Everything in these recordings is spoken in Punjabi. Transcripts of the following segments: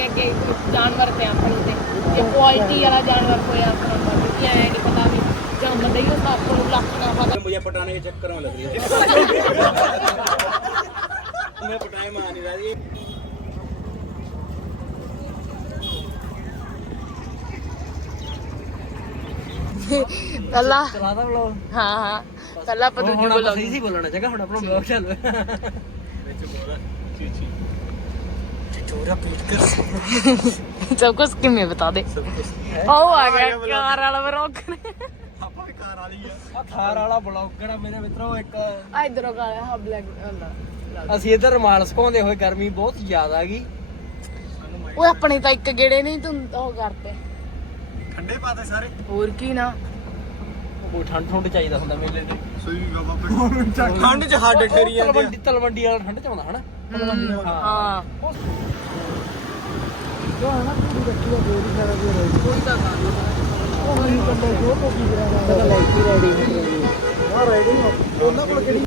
ਕਿ ਅੱਗੇ ਜਾਨਵਰ ਤੇ ਆਪਾਂ ਨੂੰ ਤੇ ਜੇ ਕੁਆਲਿਟੀ ਵਾਲਾ ਜਾਨਵਰ ਕੋਈ ਆਪਾਂ ਨੂੰ ਪਤਾ ਨਹੀਂ ਆਇਆ ਨਹੀਂ ਪਤਾ ਵੀ ਜਾਂ ਬੰਦਾ ਹੀ ਉਸ ਆਪਾਂ ਨੂੰ ਲੱਖ ਨਾ ਪਤਾ ਮੁਝੇ ਪਟਾਣੇ ਦੇ ਚੱਕਰਾਂ ਲੱਗ ਰਹੀ ਹੈ ਮੈਂ ਪਟਾਏ ਮਾਰ ਨਹੀਂ ਰਹੀ ਕੱਲਾ ਚਲਾਦਾ ਬਲੌਗ ਹਾਂ ਹਾਂ। ਕੱਲਾ ਆਪਾਂ ਦੂਜੀ ਬਲੌਗ ਸੀ ਬੋਲਣਾ ਚਾਹੀਦਾ ਹੁਣ ਆਪਣਾ ਬਲੌਗ ਚੱਲ ਵਿੱਚ ਬੋਲਦਾ ਚੀਚੀ। ਸਭ ਕੁਝ ਕਿਵੇਂ ਬਤਾ ਦੇ? ਸਭ ਆ ਗਿਆ ਕਾਰ ਵਾਲਾ ਬਲੌਗਰ ਅਸੀਂ ਇਧਰ ਰਮਾਲ ਸੁਕਾਉਂਦੇ ਹੋਏ ਗਰਮੀ ਬਹੁਤ ਜ਼ਿਆਦਾ ਗਈ ਉਹ ਆਪਣੇ ਤਾਂ ਇੱਕ ਗੇੜੇ ਨਹੀਂ ਤੂੰ ਉਹ ਕਰਦੇ ਠੰਡੇ ਪਾਤੇ ਸਾਰੇ। ਹੋਰ ਕੀ ਨਾ। ਉਹ ਠੰਡ ਠੰਡ ਚਾਹੀਦਾ ਹੁੰਦਾ ਮੇਲੇ ਤੇ। ਸਹੀ ਗਾ ਬਾਬੇ। ਠੰਡ ਚ ਹੱਡ ਠੇਰੀ ਜਾਂਦੀ ਤਲਵੰਡੀ ਤਲਵੰਡੀ ਵਾਲਾ ਠੰਡ ਚ ਆਉਂਦਾ ਹਨਾ? ਹਾਂ। ਜੋ ਹੈ ਨਾ ਪੂਰੀ ਰੱਖੀ ਆ ਗੋਰੀ ਸਾਰਾ ਦੀ ਰਹੀ ਕੋਈ ਤਾਂ ਗੱਲ ਉਹ ਮੈਨੂੰ ਕੰਡੇ ਜੋ ਕੋ ਕੀ ਕਰਾਂਗਾ ਲੈ ਕੇ ਰੈਡੀ ਆ ਰੈਡੀ ਉਹਨਾਂ ਕੋਲ ਕਿਹੜੀ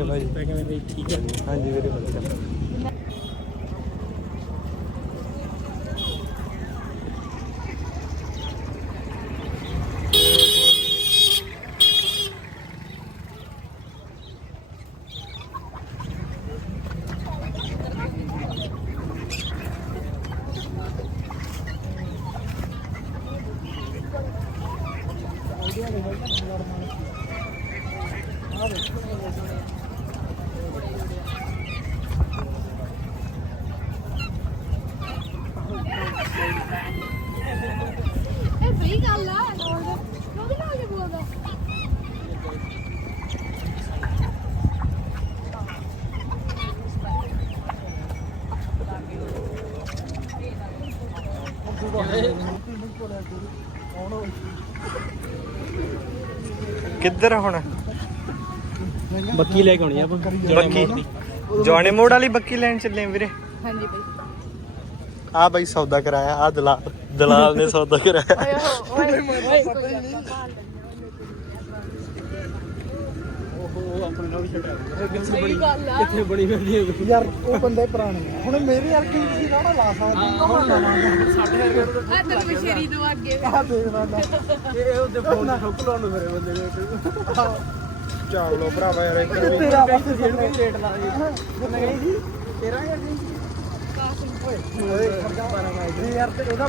ਭਾਈ ਮੈਂ ਕਿਵੇਂ ਠੀਕ ਹੈ ਹਾਂਜੀ ਵੀਰੇ ਵਧੀਆ ਇਹ ਸਹੀ ਗੱਲ ਆ ਉਹਦੇ ਨਾਲ ਨਹੀਂ ਬੋਲਦਾ ਕਿੱਧਰ ਹੁਣ? ਬੱਕੀ ਲੈ ਕੇ ਆਉਣੀ ਆ ਬੱਕੀ। ਜਵਾਨੇ ਮੋੜ ਵਾਲੀ ਬੱਕੀ ਲੈਣ ਚੱਲੇ ਆਂ ਵੀਰੇ। ਹਾਂਜੀ ਬਈ। ਆ ਬਾਈ ਸੌਦਾ ਕਰਾਇਆ ਆ ਦਲਾਲ ਦਲਾਲ ਨੇ ਸੌਦਾ ਕਰਾਇਆ। ਓਏ ਓਏ ਓਏ। ਸਹੀ ਗੱਲ ਆ ਕਿੱਥੇ ਬਣੀ ਫਿਰਦੀ ਹੈ ਯਾਰ ਉਹ ਬੰਦੇ ਪੁਰਾਣੇ ਆ। ਹੁਣ ਮੇਰੇ ਯਾਰ ਕੀ ਸੀ ਨਾ ਲਾ ਸਕਦੀ? ਉਹ ਨਵਾਂ ਆ ਤੈਨੂੰ ਮਸ਼ੇਰੀ ਦੋ ਅੱਗੇ। ਆ ਦੇਖਦਾ ਨਾ ਇਹ ਉਹਦੇ ਫੋਨ ਠੋਕ ਲਾਉਣ ਨੂੰ ਮੇਰੇ ਬੰਦੇ ਨੇ ਚਾਵਲੋ ਭਰਾਵਾ ਯਾਰ ਇੱਕ ਤੇਰਾ ਬਸ ਜਿਹੜਾ ਵੀ ਰੇਟ ਲਾ। ਦੇ ਨਹੀਂ ਜੀ ਤੇਰਾ ਯਾਰ ਨਹੀਂ? ਓਏ ਖਰਚਾ ਪਾਣਾ ਮੈਂ ਯਾਰ ਤੇ ਉਹਦਾ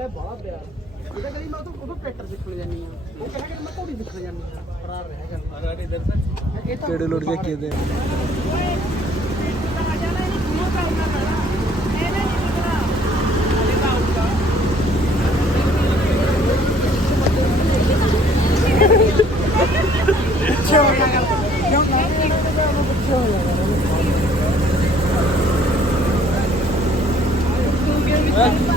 ਪਾਲਿਆ ਬਾਹਲਾ ਪਿਆ ਇਹਦਾ ਕਦੀ ਮੈਂ ਉਦੋਂ ਟਰੈਕਟਰ ਸਿੱਖਣ ਜਾਨੀ ਆ ਉਹ ਕਹਿੰਦਾ ਕਿ ਮੈਂ ਘੋੜੀ ਸਿੱਖਣ ਜਾਨੀ ਆ ਫਰਾਰ ਰਹਿ ਗਿਆ ਕਿਹੜੇ ਲੋੜ ਦੇ ਕਿਦੇ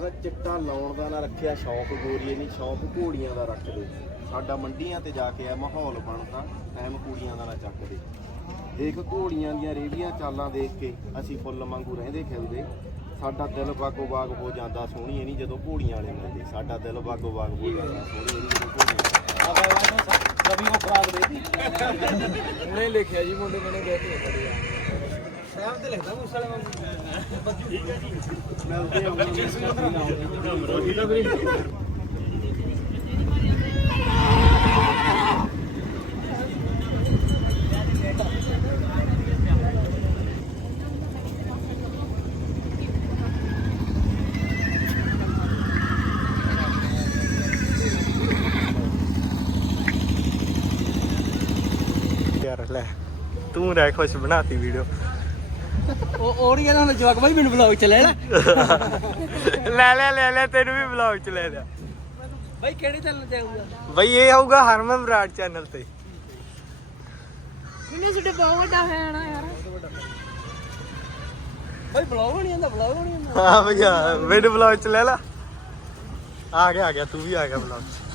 ਕਹਿੰਦਾ ਚਿੱਟਾ ਲਾਉਣ ਦਾ ਨਾ ਰੱਖਿਆ ਸ਼ੌਕ ਗੋਰੀਏ ਨਹੀਂ ਸ਼ੌਕ ਘੋੜੀਆਂ ਦਾ ਰੱਖ ਸਾਡਾ ਮੰਡੀਆਂ ਤੇ ਜਾ ਕੇ ਆ ਮਾਹੌਲ ਬਣਦਾ ਐਮ ਕੁੜੀਆਂ ਦਾ ਨਾ ਚੱਕ ਦੇ। ਦੇਖ ਦੀਆਂ ਰੇਵੀਆਂ ਚਾਲਾਂ ਦੇਖ ਕੇ ਅਸੀਂ ਫੁੱਲ ਵਾਂਗੂ ਰਹਿੰਦੇ ਖਿਲਦੇ। ਸਾਡਾ ਦਿਲ ਬਾਗੋ ਬਾਗ ਹੋ ਜਾਂਦਾ ਸੋਹਣੀ ਨਹੀਂ ਜਦੋਂ ਘੋੜੀਆਂ ਵਾਲੇ ਮਿਲਦੇ। ਸਾਡਾ ਦਿਲ ਬਾਗੋ ਬਾਗ ਹੋ ਜਾਂਦਾ ਸੋਹਣੀ ਨਹੀਂ ਜਦੋਂ ਘੋੜੀਆਂ ਆਵਾ ਆਵਾ ਸਭੀ ਉਹ ਖਰਾਬ ਦੇਤੀ। ਉਹਨੇ ਲਿਖਿਆ ਜੀ ਮੁੰਡੇ ਨੇ ਬੈਠੇ ਖੜੇ ਆ। ਸਾਹਿਬ ਤੇ ਲਿਖਦਾ ਮੂਸੇ ਵਾਲੇ ਵਾਂਗੂ। ਠੀਕ ਹੈ ਜੀ ਮੈਂ ਉੱਤੇ ਆਉਂਗਾ ਜਿਸ ਨੂੰ ਕਰਾਉਂਗਾ ਠੀਕ ਹੈ ਵੀਰੇ ਯਾਰ, ਲੈ, ਤੂੰ ਰਹਿ ਖੁਸ਼ ਬਣਾਤੀ ਵੀਡੀਓ ਉਹ ਉਹ ਨਹੀਂ ਕਹਿੰਦਾ ਹੁਣ ਜਵਾਕ ਬਾਈ ਮੈਨੂੰ ਬਲੌਗ ਚ ਲੈ ਲੈ। ਲੈ ਲੈ ਲੈ ਲੈ ਤੈਨੂੰ ਵੀ ਵਲੌਗ ਚ ਲੈ ਲਿਆ। ਬਾਈ ਕਿਹੜੇ ਚੱਲਣ ਤੇ ਆਊਗਾ? ਬਈ ਇਹ ਆਊਗਾ ਹਰਮਨ ਬਰਾੜ ਚੈਨਲ ਤੇ। ਮੈਨੂੰ ਸਿੱਟੇ ਬਹੁਤ ਵੱਡਾ ਫੈਨ ਆ ਯਾਰ। ਬਾਈ ਬਲੌਗ ਨਹੀਂ ਆਉਂਦਾ ਬਲੌਗ ਨਹੀਂ ਆਉਂਦਾ। ਹਾਂ ਭਈਆ ਮੈਨੂੰ ਵਲੌਗ ਚ ਲੈ ਲਾ। ਆ ਗਿਆ ਆ ਗਿਆ ਤੂੰ ਵੀ ਆ ਗਿਆ ਵਲੌਗ ਚ।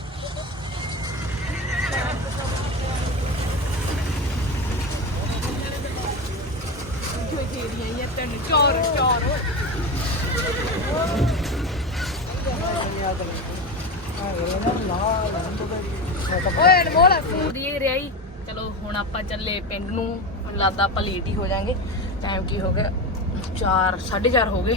ਕੋਈ ਤੇਰੀਆਂ ਇਹ ਤਿੰਨ ਓਏ ਅਨਮੋਲ ਦੀ ਰਿਹਾ ਹੀ ਚਲੋ, ਹੁਣ ਆਪਾਂ ਚੱਲੇ ਪਿੰਡ ਨੂੰ। ਲੱਗਦਾ ਆਪਾਂ ਲੇਟ ਹੀ ਹੋ ਜਾਾਂਗੇ। ਟਾਈਮ ਕੀ ਹੋ ਗਿਆ? 4 4:30 ਹੋ ਗਏ।